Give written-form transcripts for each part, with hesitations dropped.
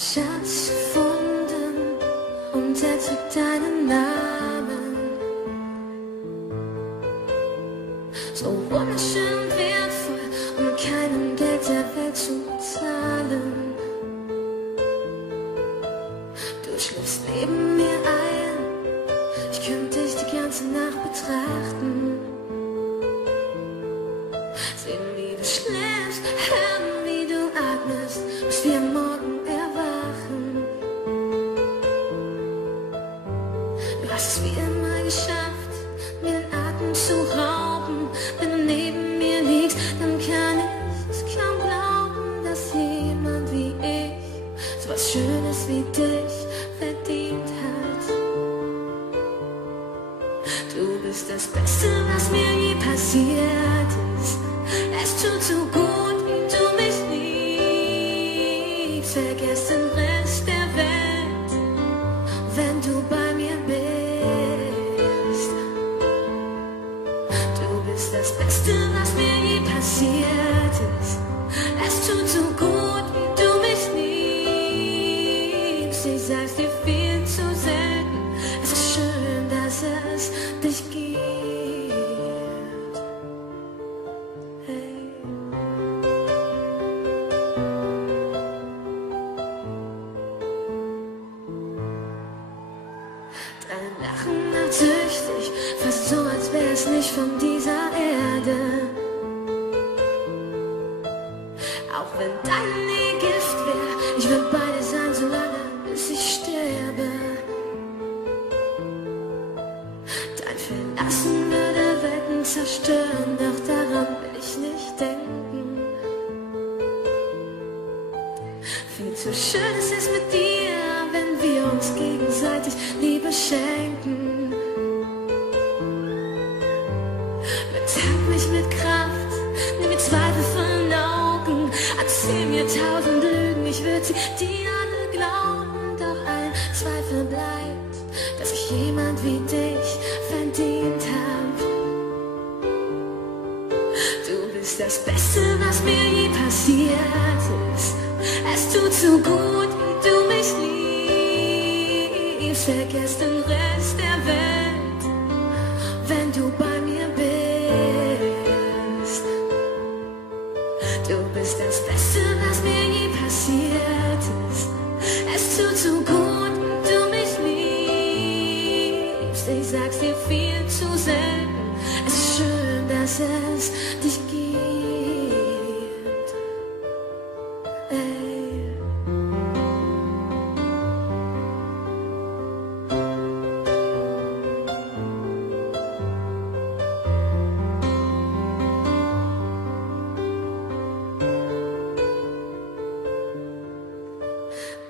Schatz gefunden und er trägt deinen Namen. So wunderschön wertvoll, um keinem Geld der Welt zu bezahlen. Du schläfst neben mir ein, ich könnte dich die ganze Nacht betrachten. Sehen, wie du schläfst, hören, wie du atmest, bis wir morgen erwachen. Du hast es wie immer geschafft, mir den Atem zu rauben. Wenn du neben mir liegst, dann kann ich es kaum glauben, dass jemand wie ich so was Schönes wie dich verdient hat. Du bist das Beste, was mir je passiert ist. Es tut so gut, wie du mich liebst. Vergiss den Rest der Welt, wenn du bei mir bist. Du bist das Beste, was mir je passiert ist. Es tut so gut, wie du mich liebst. Ich sag's dir viel zu selten. Es ist schön, dass es dich gibt. Hey. Dein Lachen macht süchtig, fast so, als wäre es nicht von dieser Erde. Auch wenn deine Nähe Gift wäre, ich will bei dir sein, solange bis ich sterbe. Dein Verlassen würde Welten zerstören, doch daran will ich nicht denken. Viel zu schön ist es mit dir, wenn wir uns gegenseitig Liebe schenken. Betank mich mit Kraft, nimm mir Zweifel von den Augen, erzähl mir 1000 Lügen, ich würde sie dir alle glauben. Doch ein Zweifel bleibt, dass ich jemand wie dich verdient hab. Du bist das Beste, was mir je passiert ist. Es tut so gut, wie du mich liebst. Vergiss den Rest der Welt, wenn du bei mir bist. Du bist das Beste, was mir je passiert ist. Es tut so gut, wie du mich liebst. Ich sag's dir viel zu selten. Es ist schön, dass es dich gibt. Ey.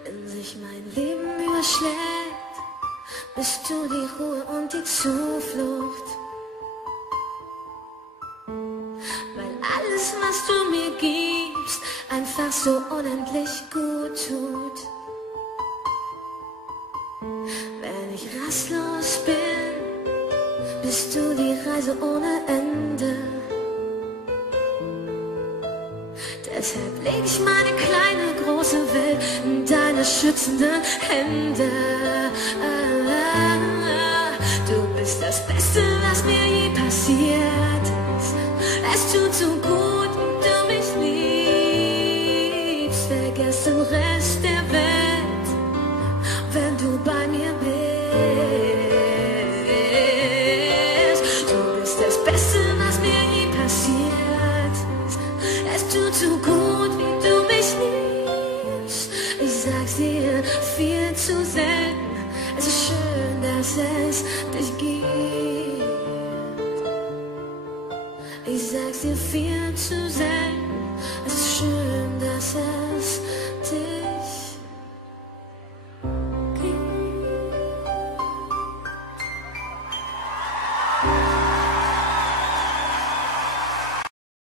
Wenn sich mein Leben überschlägt, bist du die Ruhe und die Zuflucht. Weil alles, was du mir gibst, einfach so unendlich gut tut. Wenn ich rastlos bin, bist du die Reise ohne Ende. Deshalb leg ich meine kleine, große Welt in deine schützenden Hände. Du bist das Beste, was mir je passiert ist. Es tut so gut, wie du mich liebst. Vergiss den Rest der Welt, wenn du bei mir bist. Du bist das Beste, was mir je passiert ist. Es tut so gut, wie du mich liebst. Ich sag's dir viel zu selten. Es ist schön, dass es dich gibt. Ich sag's dir viel zu selten. Es ist schön, dass es